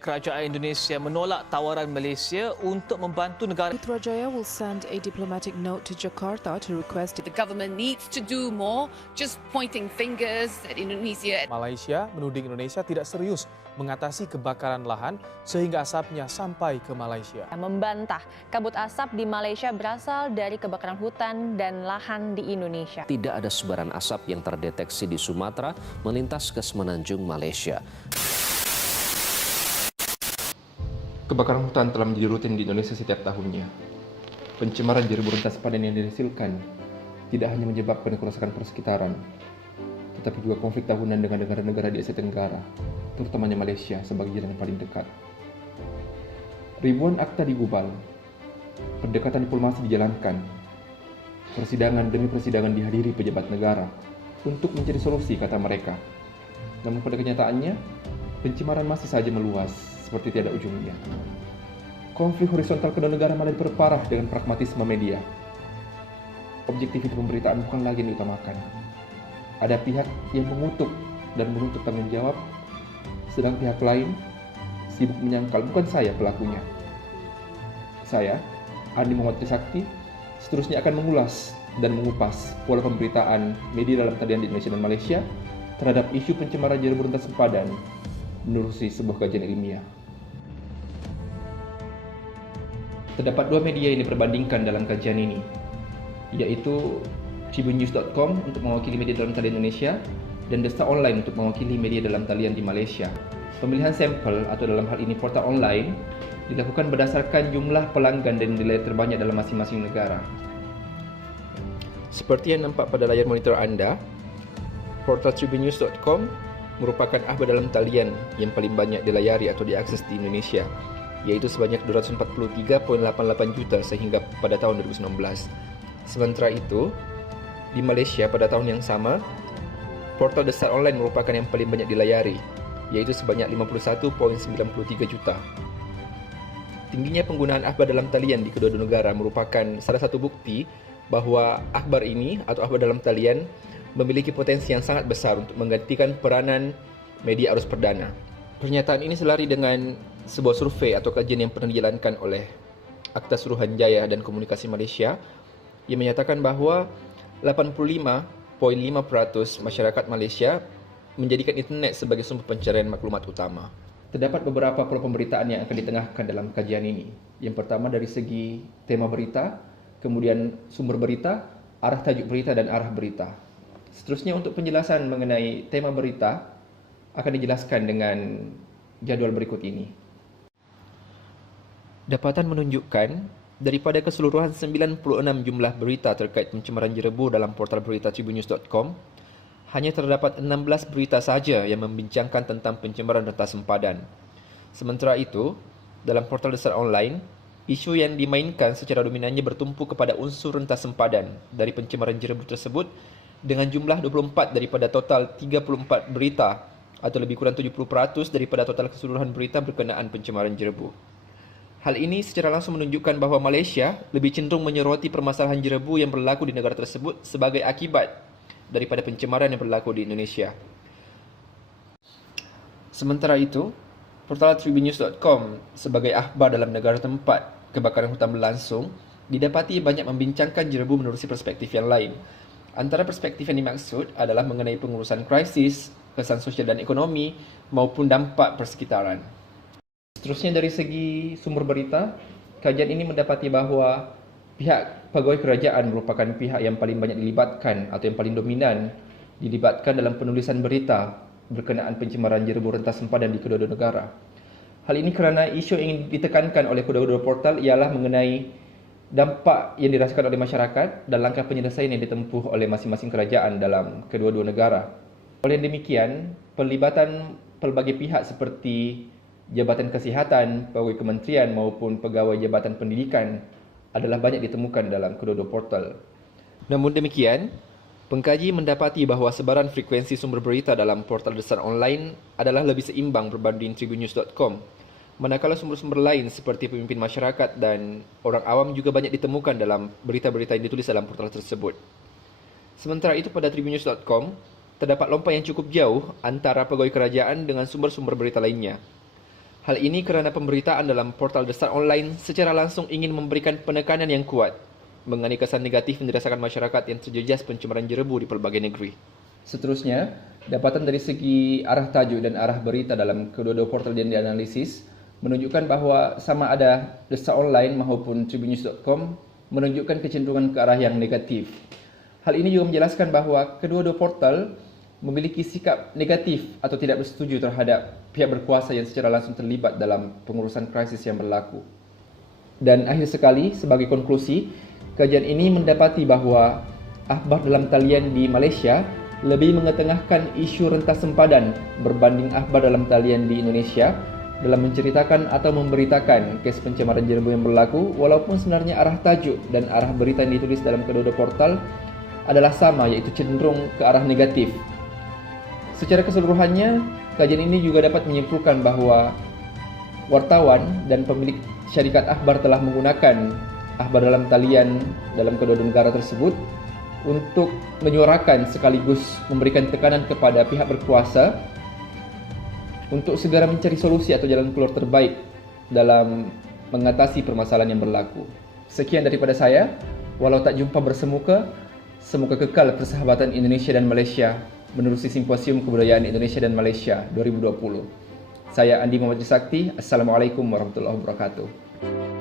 Kerajaan Indonesia menolak tawaran Malaysia untuk membantu negara. Putrajaya will send a diplomatic note to Jakarta to request The government needs to do more, just pointing fingers at Indonesia. Malaysia menuding Indonesia tidak serius mengatasi kebakaran lahan sehingga asapnya sampai ke Malaysia. Membantah kabut asap di Malaysia berasal dari kebakaran hutan dan lahan di Indonesia. Tidak ada sebaran asap yang terdeteksi di Sumatera melintas ke Semenanjung Malaysia. Kebakaran hutan telah menjadi rutin di Indonesia setiap tahunnya. Pencemaran jerebu rentas padan yang dihasilkan tidak hanya menyebabkan kerusakan persekitaran, tetapi juga konflik tahunan dengan negara-negara di Asia Tenggara, terutamanya Malaysia sebagai jiran yang paling dekat. Ribuan akta digubal, pendekatan diplomasi dijalankan, persidangan demi persidangan dihadiri pejabat negara untuk mencari solusi, kata mereka. Namun pada kenyataannya, pencemaran masih saja meluas seperti tiada ujungnya. Konflik horizontal kedua negara malah diperparah dengan pragmatisme media. Objektivitas pemberitaan bukan lagi yang diutamakan. Ada pihak yang mengutuk dan menuntut tanggung jawab, sedang pihak lain sibuk menyangkal bukan saya pelakunya. Saya, Andi Muhammad Trisakti, seterusnya akan mengulas dan mengupas pola pemberitaan media dalam talian di Indonesia dan Malaysia terhadap isu pencemaran jerebu rentas sempadan menerusi sebuah kajian ilmiah. Terdapat dua media yang diperbandingkan dalam kajian ini, yaitu tribunews.com untuk mewakili media dalam talian Indonesia dan The Star Online untuk mewakili media dalam talian di Malaysia. Pemilihan sampel atau dalam hal ini portal online dilakukan berdasarkan jumlah pelanggan dan nilai terbanyak dalam masing-masing negara. Seperti yang nampak pada layar monitor anda, portal tribunews.com merupakan akhbar dalam talian yang paling banyak dilayari atau diakses di Indonesia, yaitu sebanyak 243.88 juta sehingga pada tahun 2019. Sementara itu, di Malaysia pada tahun yang sama, portal The Star Online merupakan yang paling banyak dilayari, yaitu sebanyak 51.93 juta. Tingginya penggunaan akhbar dalam talian di kedua-dua negara merupakan salah satu bukti bahawa akhbar ini atau akhbar dalam talian memiliki potensi yang sangat besar untuk menggantikan peranan media arus perdana. Pernyataan ini selari dengan sebuah survei atau kajian yang pernah dijalankan oleh Akta Suruhanjaya dan Komunikasi Malaysia yang menyatakan bahawa 85.5% masyarakat Malaysia menjadikan internet sebagai sumber pencarian maklumat utama. Terdapat beberapa pola pemberitaan yang akan ditengahkan dalam kajian ini. Yang pertama dari segi tema berita, kemudian sumber berita, arah tajuk berita dan arah berita. Seterusnya untuk penjelasan mengenai tema berita akan dijelaskan dengan jadual berikut ini. Dapatan menunjukkan daripada keseluruhan 96 jumlah berita terkait pencemaran jerebu dalam portal berita tribunews.com, hanya terdapat 16 berita sahaja yang membincangkan tentang pencemaran rentas sempadan. Sementara itu, dalam portal The Star Online, isu yang dimainkan secara dominannya bertumpu kepada unsur rentas sempadan dari pencemaran jerebu tersebut dengan jumlah 24 daripada total 34 berita atau lebih kurang 70% daripada total keseluruhan berita berkenaan pencemaran jerebu. Hal ini secara langsung menunjukkan bahawa Malaysia lebih cenderung menyoroti permasalahan jerebu yang berlaku di negara tersebut sebagai akibat daripada pencemaran yang berlaku di Indonesia. Sementara itu, portal tribunews.com sebagai akhbar dalam negara tempat kebakaran hutan berlangsung didapati banyak membincangkan jerebu menerusi perspektif yang lain. Antara perspektif yang dimaksud adalah mengenai pengurusan krisis, kesan sosial dan ekonomi maupun dampak persekitaran. Seterusnya dari segi sumber berita, kajian ini mendapati bahawa pihak pegawai kerajaan merupakan pihak yang paling banyak dilibatkan atau yang paling dominan dilibatkan dalam penulisan berita berkenaan pencemaran jerebu rentas sempadan di kedua-dua negara. Hal ini kerana isu yang ingin ditekankan oleh kedua-dua portal ialah mengenai dampak yang dirasakan oleh masyarakat dan langkah penyelesaian yang ditempuh oleh masing-masing kerajaan dalam kedua-dua negara. Oleh demikian, pelibatan pelbagai pihak seperti Jabatan Kesihatan, pegawai kementerian maupun pegawai Jabatan Pendidikan adalah banyak ditemukan dalam kedua-dua portal. Namun demikian, pengkaji mendapati bahawa sebaran frekuensi sumber berita dalam portal The Star Online adalah lebih seimbang berbanding tribunews.com. Manakala sumber-sumber lain seperti pemimpin masyarakat dan orang awam juga banyak ditemukan dalam berita-berita yang ditulis dalam portal tersebut. Sementara itu pada tribunews.com, terdapat lompat yang cukup jauh antara pegawai kerajaan dengan sumber-sumber berita lainnya. Hal ini kerana pemberitaan dalam portal The Star Online secara langsung ingin memberikan penekanan yang kuat mengenai kesan negatif yang dirasakan masyarakat yang terjejas pencemaran jerebu di pelbagai negeri. Seterusnya, dapatan dari segi arah tajuk dan arah berita dalam kedua-dua portal yang dianalisis menunjukkan bahawa sama ada The Star Online maupun tribunews.com menunjukkan kecenderungan ke arah yang negatif. Hal ini juga menjelaskan bahawa kedua-dua portal memiliki sikap negatif atau tidak bersetuju terhadap pihak berkuasa yang secara langsung terlibat dalam pengurusan krisis yang berlaku. Dan akhir sekali, sebagai konklusi, kajian ini mendapati bahawa akhbar dalam talian di Malaysia lebih mengetengahkan isu rentas sempadan berbanding akhbar dalam talian di Indonesia dalam menceritakan atau memberitakan kes pencemaran jerebu yang berlaku, walaupun sebenarnya arah tajuk dan arah berita yang ditulis dalam kedua-dua portal adalah sama, iaitu cenderung ke arah negatif. Secara keseluruhannya, kajian ini juga dapat menyimpulkan bahawa wartawan dan pemilik syarikat akhbar telah menggunakan akhbar dalam talian dalam kedua negara tersebut untuk menyuarakan sekaligus memberikan tekanan kepada pihak berkuasa untuk segera mencari solusi atau jalan keluar terbaik dalam mengatasi permasalahan yang berlaku. Sekian daripada saya. Walau tak jumpa bersemuka, semoga kekal persahabatan Indonesia dan Malaysia menerusi Simposium Kebudayaan Indonesia dan Malaysia 2020. Saya Andi Muhammad Sakti. Assalamualaikum warahmatullahi wabarakatuh.